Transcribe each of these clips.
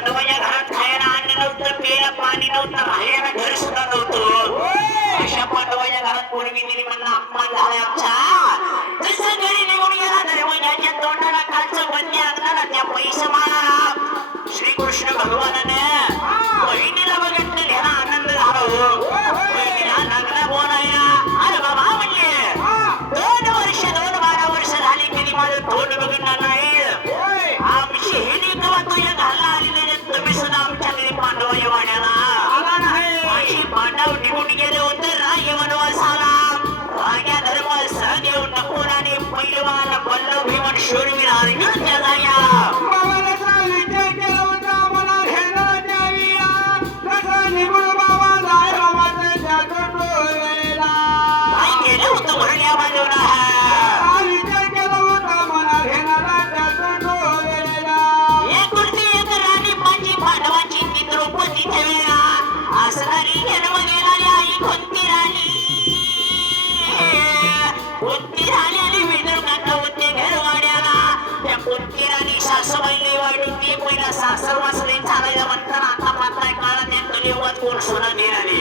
पांडवाच्या घरात खायला अन्न नव्हतं, प्यायला पाणी नव्हतं, राहायला घर सुद्धा नव्हतं. अशा पांडवाच्या घरात पोरगी दिली म्हणला अपमान झालाय आमचा. जसं घरी निघून गेला दरवाजाच्या तोंडाला कालचं बंदी अंगणाला त्या पैसे मारा. श्रीकृष्ण भगवानाने बहिणीला बघितलं ह्याला आनंद झाला हो. बहिणीला लग्न बोलाया. अरे बाबा म्हणले 2 वर्ष 12 वर्ष झाली कधी माझं तोंड बघणार नाही. आमची हिनी कवा तुझ्या घालला आली नाही, तुम्ही सुद्धा आमच्याकडे पांडवाच्या वाड्याला अशी पांडव निघून गेले होते राजे वनवासाला. राजा धर्म सहदेव नकुलाने पैलवान बल्लव भीमन शूरवीर अर्जुनच्या जाया सासरवासले चालायला म्हणताना आता मात्र काळा त्या कलियुगात कोण सोना घेणारे.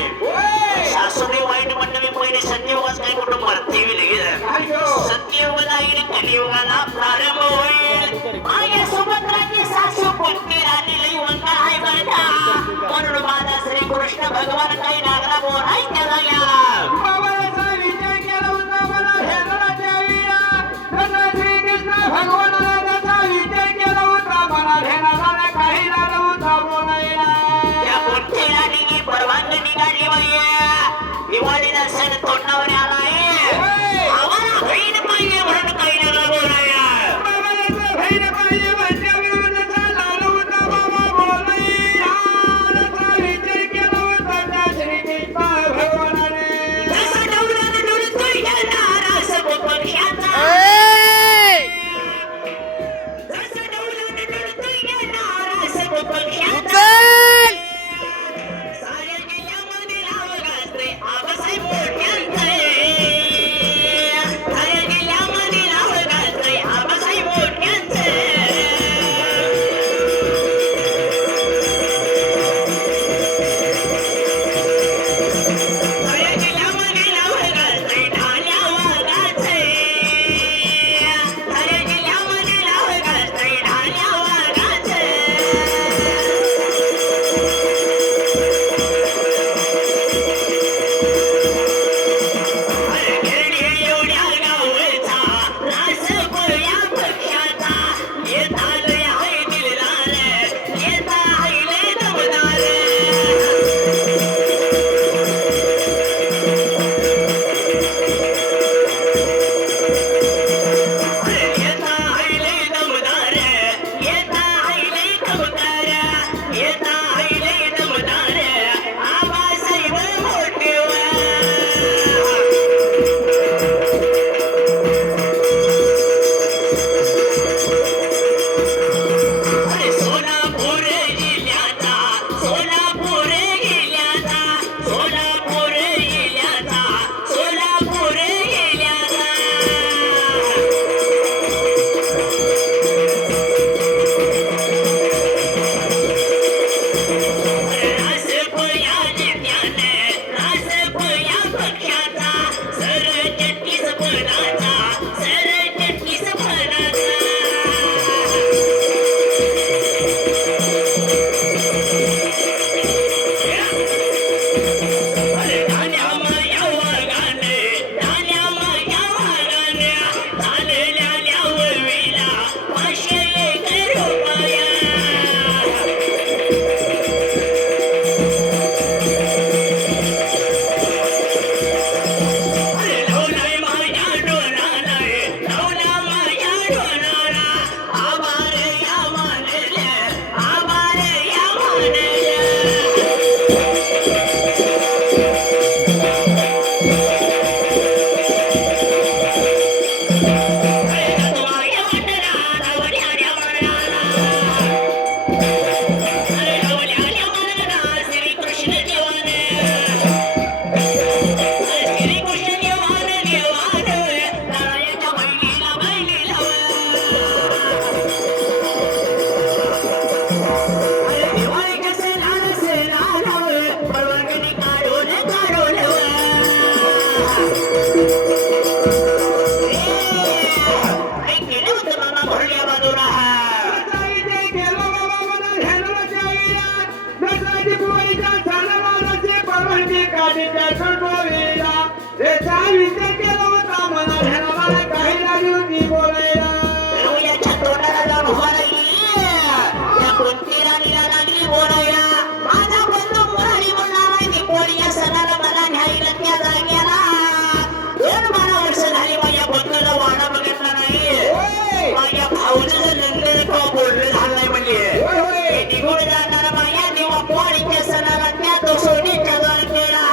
सासूने वाईट म्हणणं मी पहिले सत्ययुगात काही कुठं मरते सत्ययुग जाईल कलियुगाला प्रारंभ होईल. माझ्या सुभद्राची सासू कोणती राणी लई वंगा आहे बरका. म्हणून माझा श्रीकृष्ण भगवान काही नागरा बोल आहे त्याला या दिवाळीला सण तोंडावर आलाय. आम्हाला बहीण पाहिजे म्हणून काही नका बोलाया. जसं डवळ्यानं डुलतोय नारा असं पक्ष्याचा. जसं डवळ्यानं डुलतोय नारा असं पक्ष्याचा. आणि त्यातून बोलायला त्याचा विचार केला होता मला ध्यानाला काही लागली होती बोलायला याच्या तोंडाला जाऊन उभा राहिली या कोणती राणीला लागली बोलायला माझा बंधू मुरारी म्हणणार दीपावली या सणाला मला न्यायला त्या जाग्याला 2-12 वर्ष झाली माझ्या बंधूला वाडा बघितला नाही माझ्या भाऊचं लंगडे तो बोलणं झालं नाही म्हणजे निघून जाणार माझ्या दीपावलीच्या सणाला त्या तो सोनीच्या द्वारकेला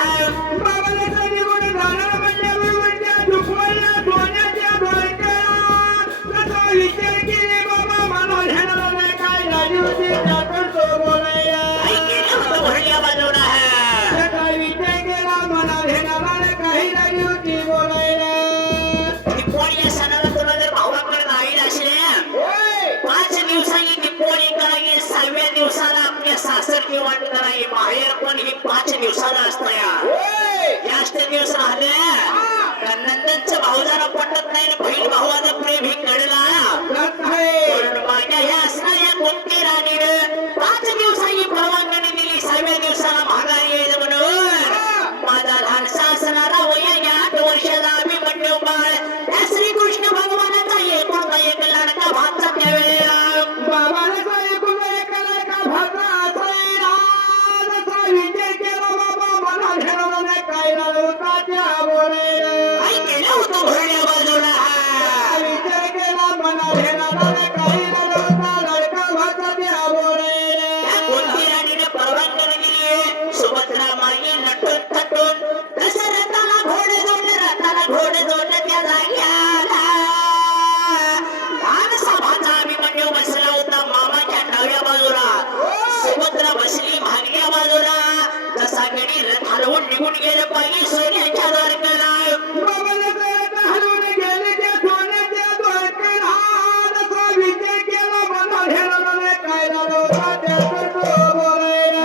बाबाला निघून जाणार म्हणजे दुखवायला सोन्याच्या द्वारकेला तसा विचार केले बाबा मला ध्यानाला नाही काय लागली होती त्यातून तो बोलायला काही केलं होतं भरल्या बाजूला त्याचा विचार केला मला ध्यानाला काही लागली होती बोलायला दीपावली या सणाला तुला जर भावाकडे नाही असेल 5 दिवसांनी दीपावली करावी 6व्या दिवसाला आपल्या सासरची वाट करावी बाहेर पण ही 5 दिवसाला असतं जास्त दिवस राहिले नंदनचं भाऊ जरा पटत नाही बहीण भावाचं प्रेम ही कळला पण माझ्या ह्या असणाऱ्या कोणती राणीनं 5 दिवसांनी परवानगी दिली 6व्या दिवसाला माघारी यायचं म्हणून माझा लहानसा असणारा वय 8 वर्षाचा अभिमन्यू बाळ या श्रीकृष्ण भगवानाचा एक लाडका भाचा त्यावेळेला बाबाला ऐकून ऐकायला का भाचा असायला जसा विचार केला बाबा मला ध्यानाला नाही काय लागलं होता त्या बोलायला काही केलं होतं भरल्या बाजूला विचार केला मला ध्यानाला नाही काही लागलं होता लडका भाचा त्या बोलायला कोणती राणीने परवानगी दिली सुभद्रा माई नटून थटून दशरथाला घोडे जोडले त्या जाग्याला लहान सभाचा अभिमन्यू बसला होता मामाच्या डाव्या बाजूला सुभद्रा बसली भाग्या बाजूला जसा गडी रथ हलवून निघून गेले पाहिजे सोन्याच्या द्वारकेला बाबाला हलवून गेले त्या सोन्याच्या द्वारकेला जसा विचार केला मला ध्यानाला नाही काय लागलं होता त्यातून तो बोलायला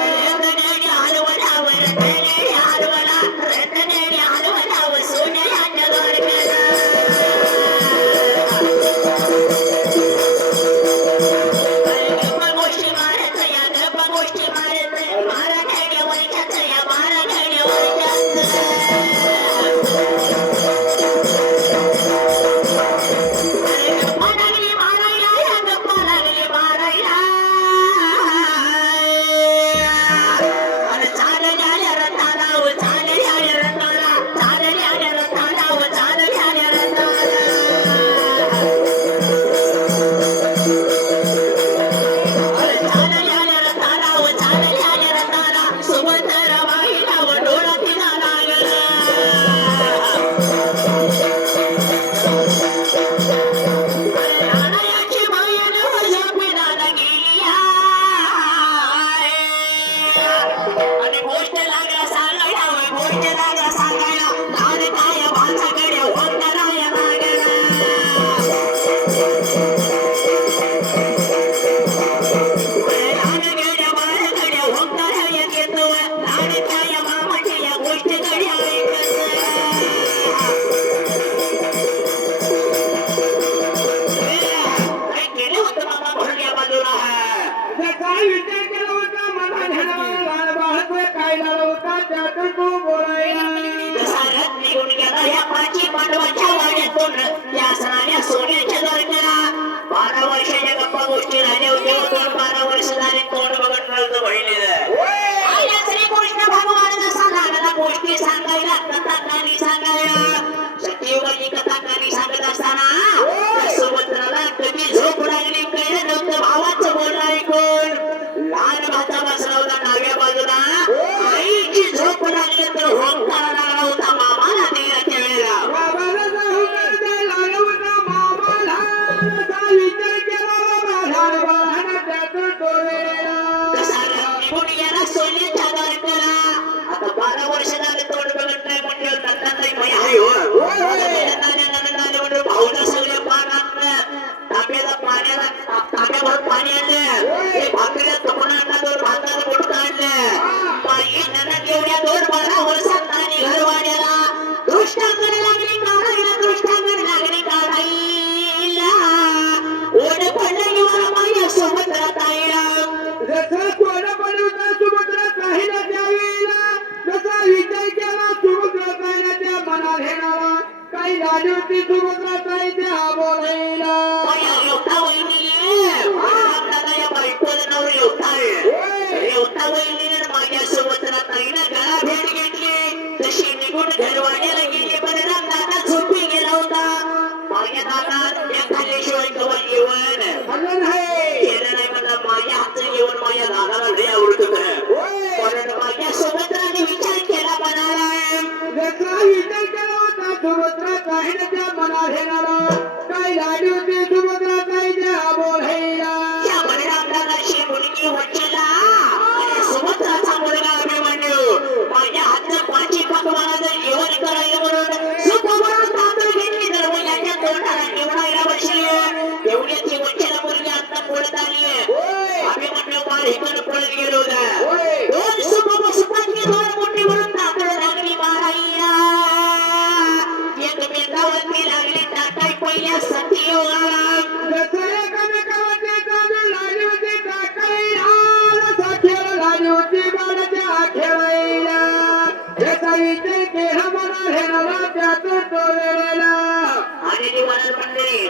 काय विचार केला होता मला ध्यानाला बाळाचं काय झालं होता त्यातून तो बोलायला दशरथ निघून गेला या प्राची पांडवाच्या वाड्यातून त्या सणाऱ्या सोन्याच्या द्वारकेला 12 वर्षाच्या गप्पा गोष्टी राहिल्या होत्या 12 वर्ष झाले तोंड बघत नव्हतं बहिणीला श्रीकृष्ण भगवान जसा लागला गोष्टी सांगायला कथा कहाणी सांगायला सत्ययुगाची कथा कहाणी सांगत असताना सुभद्राला कधी झोप लागली कळलं नव्हतं भावाचं बोलणं ऐकून लहान भाचा बसला होता डाव्या बाजूला आईची झोप लागली तर होंकारा लागला होता मामाला देण्याच्या वेळेला बाबाला लागलं होता मामाला जसा विचार केला बाबा बाळानं त्यातून डोळेला दशरथ निघून गेला सोन्याच्या द्वारकेला आता 12 वर्ष झाले तोंड बघत नाही म्हणजे नंदनताई बाई आहे हो नंदनाने म्हणजे भाऊला सगळे पाण्यात तांब्याभर पाणी आणले भाकरीला तुकडा आणला 2 भाताला गुटखा आणले बाई नंदन एवढ्या 12 वर्षात आणि घर वाड्याला दृष्टांगण लागली काढायला ओढ पडलं किंवा माझ्या सोबत राहतायला जसा कोणा पण होता सुभद्रा काही ना त्यावेळेला जसा विचार केला काही झाली होती सुभद्रा ताईच्या बोलायला माझ्या योद्धा वहिनीने दादा या बायकोला नाव योद्धा आहे योद्धा वहिनीने माझ्या सुभद्रा ताईला गळा भेट घेतली तशी निघून घरवाड्याला गेली पण दादा झोपी गेला होता माझ्या दादा त्या खाल्ल्याशिवाय कवा जेवण खाल्लं नाही केलं नाही मला माझ्या हातचं जेवण माझ्या दादाला लय आवडत होतं म्हणून माझ्या सुभद्राने विचार केला म्हणाला जसा विचार केला होता सुभद्रा ताईने त्या मनात घेणारा काही झाली होती सुभद्रा ताईच्या बोलायला त्या बलराम दादाची मुलगी वंचिला आणि सुभद्राचा मुलगा अभिमन्यू माझ्या हातचं पाची पकवानाचं जेवण करायला म्हणून सुखभरून तांदूळ घेतली तर मग याच्या तोंडाला निवडायला बसली एवढ्याची वंचिला मुलगी आता पळत आली अभिमन्यू बाळ इकडे पळत गेलो होता दोन सुखाची दोन मोठी म्हणून तांदूळ लागली मारायला एकमेकावरती लागली टाकाय पहिल्या सती योगाला जसा एकमेकावरती तांदूळ लागली होती टाकायला जसा खेळ लागली होती बाळाच्या खेळायला याचा विचार केला मनात घेणारा त्यातून तो वेळेला आणि जीवनात मंडळी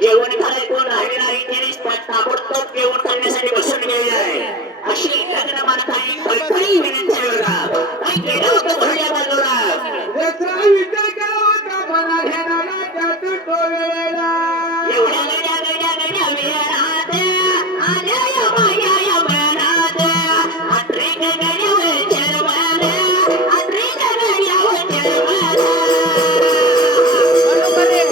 जेवण करायचं राहिले नाही तरी ताबडतोब जेवण करण्यासाठी बसून गेलेलं आहे अशी लग्न माणसाने खळखळी विनंती आहे बघा काही केलं होतं भरल्या बाजूला जसा विचार केला होता मनात घेणारा त्यातून तो वेळेला एवढ्या गड्या गड्या गड्या वेळात आल्या या माया या वेळात आत्रे गड्यावर चरवाल आत्रे गड्यावर चरवाल बरोबर आहे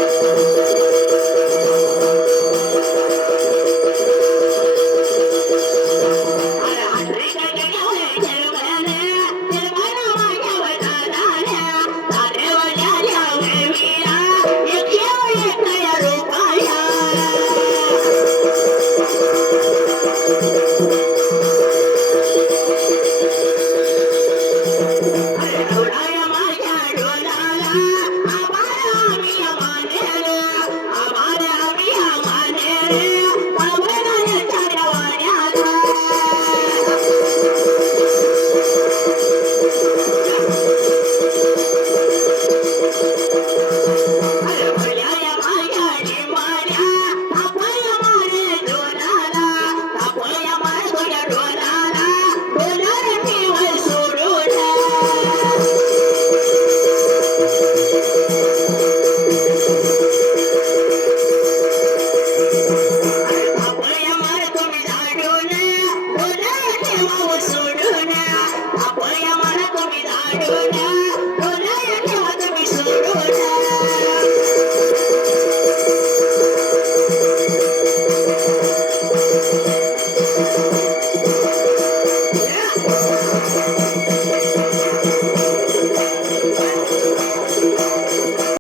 सोडून